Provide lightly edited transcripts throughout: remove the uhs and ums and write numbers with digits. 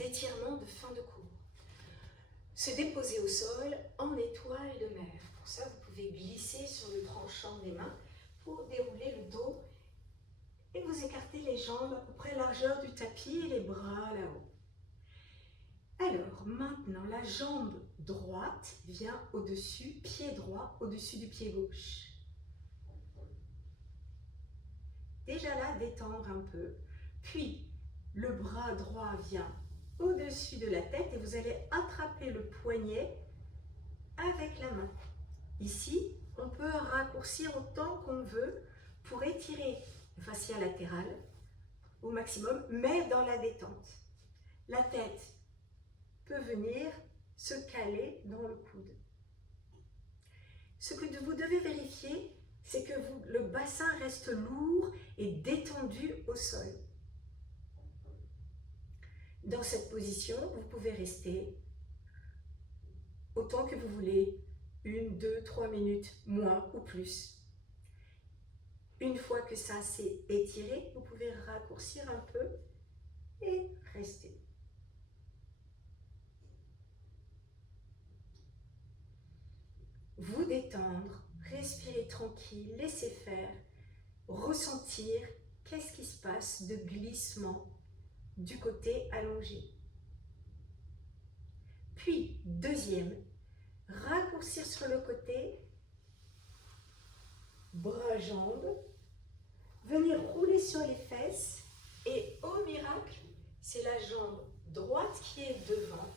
d'étirement de fin de cours. Se déposer au sol en étoile de mer. Pour ça, vous pouvez glisser sur le tranchant des mains pour dérouler le dos et vous écartez les jambes à peu près largeur du tapis et les bras là-haut. Alors, maintenant, la jambe droite vient au-dessus, pied droit au-dessus du pied gauche. Déjà là, détendre un peu. Puis, le bras droit vient au-dessus de la tête et vous allez attraper le poignet avec la main. Ici, on peut raccourcir autant qu'on veut pour étirer le fascia latéral au maximum, mais dans la détente. La tête peut venir se caler dans le coude. Ce que vous devez vérifier, c'est que le bassin reste lourd et détendu au sol. Dans cette position, vous pouvez rester autant que vous voulez, 1, 2, 3 minutes, moins ou plus. Une fois que ça s'est étiré, vous pouvez raccourcir un peu et rester. Vous détendre, respirer tranquille, laisser faire, ressentir qu'est-ce qui se passe de glissement du côté allongé. Puis, deuxième, raccourcir sur le côté, bras-jambes, venir rouler sur les fesses et au miracle, c'est la jambe droite qui est devant.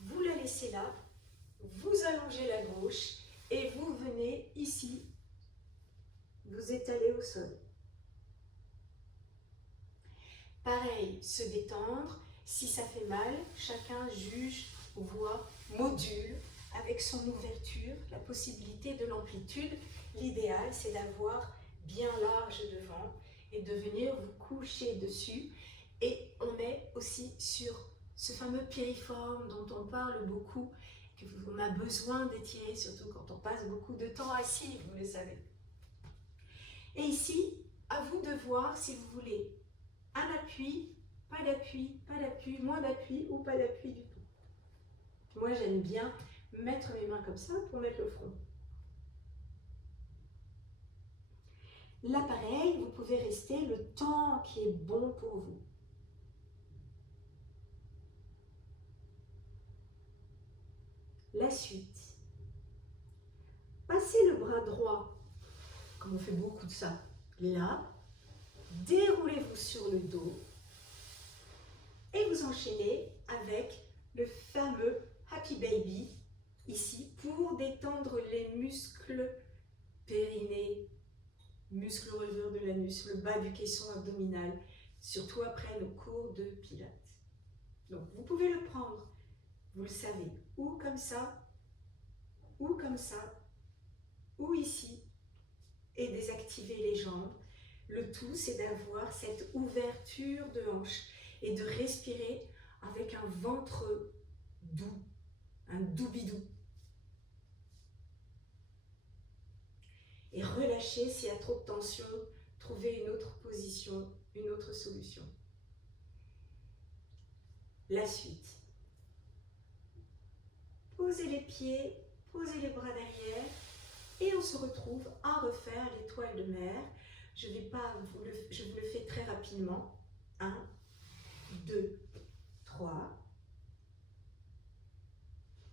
Vous la laissez là, vous allongez la gauche et vous venez ici, vous étalez au sol. Pareil, se détendre. Si ça fait mal, chacun juge, voit, module avec son ouverture, la possibilité de l'amplitude. L'idéal, c'est d'avoir bien large devant et de venir vous coucher dessus. Et on est aussi sur ce fameux piriforme dont on parle beaucoup, qu'on a besoin d'étirer, surtout quand on passe beaucoup de temps assis, vous le savez. Et ici, à vous de voir si vous voulez un appui, pas d'appui, moins d'appui ou pas d'appui du tout. Moi, j'aime bien mettre mes mains comme ça pour mettre le front. Là, pareil, vous pouvez rester le temps qui est bon pour vous. La suite. Passez le bras droit, comme on fait beaucoup de ça, là. Déroulez-vous sur le dos et vous enchaînez avec le fameux Happy Baby, ici, pour détendre les muscles périnés, muscles releveurs de l'anus, le bas du caisson abdominal, surtout après nos cours de pilates. Donc, vous pouvez le prendre, vous le savez, ou comme ça, ou comme ça, ou ici, et désactiver les jambes. Le tout, c'est d'avoir cette ouverture de hanche et de respirer avec un ventre doux, un doux-bidou. Et relâchez s'il y a trop de tension, trouvez une autre position, une autre solution. La suite. Posez les pieds, posez les bras derrière et on se retrouve à refaire l'étoile de mer. Je vous le fais très rapidement. 1, 2, 3.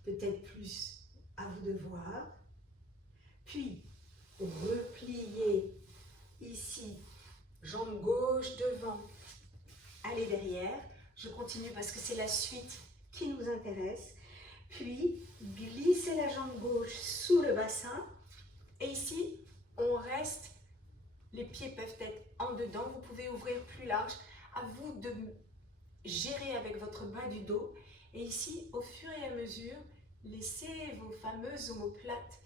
Peut-être plus, à vous de voir. Puis, repliez ici, jambe gauche devant, allez derrière. Je continue parce que c'est la suite qui nous intéresse. Puis, glissez la jambe gauche sous le bassin. Et ici, on reste. Les pieds peuvent être en dedans, vous pouvez ouvrir plus large. À vous de gérer avec votre bas du dos. Et ici, au fur et à mesure, laissez vos fameuses omoplates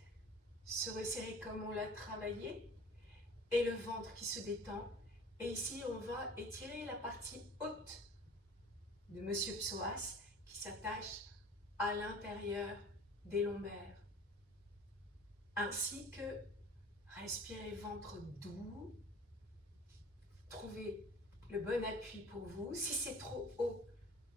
se resserrer comme on l'a travaillé. Et le ventre qui se détend. Et ici, on va étirer la partie haute de Monsieur Psoas qui s'attache à l'intérieur des lombaires. Ainsi que respirez ventre doux, trouvez le bon appui pour vous. Si c'est trop haut,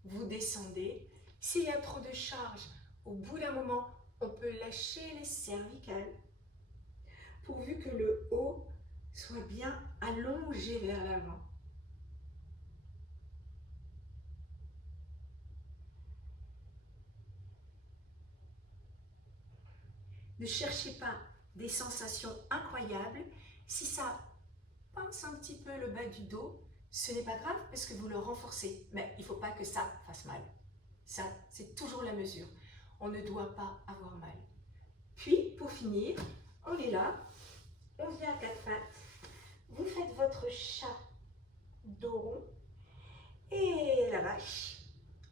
vous vous descendez. S'il y a trop de charge, au bout d'un moment, on peut lâcher les cervicales pourvu que le haut soit bien allongé vers l'avant. Ne cherchez pas des sensations incroyables. Si ça pince un petit peu le bas du dos, ce n'est pas grave parce que vous le renforcez. Mais il ne faut pas que ça fasse mal. Ça, c'est toujours la mesure. On ne doit pas avoir mal. Puis, pour finir, on est là. On vient à quatre pattes. Vous faites votre chat dos rond. Et la vache.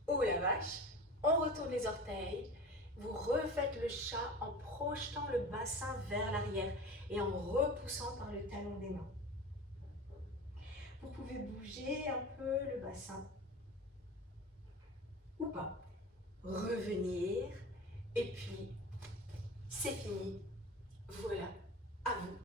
Oh la vache. On retourne les orteils. Vous refaites le chat en projetant le bassin vers l'arrière et en repoussant par le talon des mains. Vous pouvez bouger un peu le bassin ou pas. Revenir et puis c'est fini. Voilà.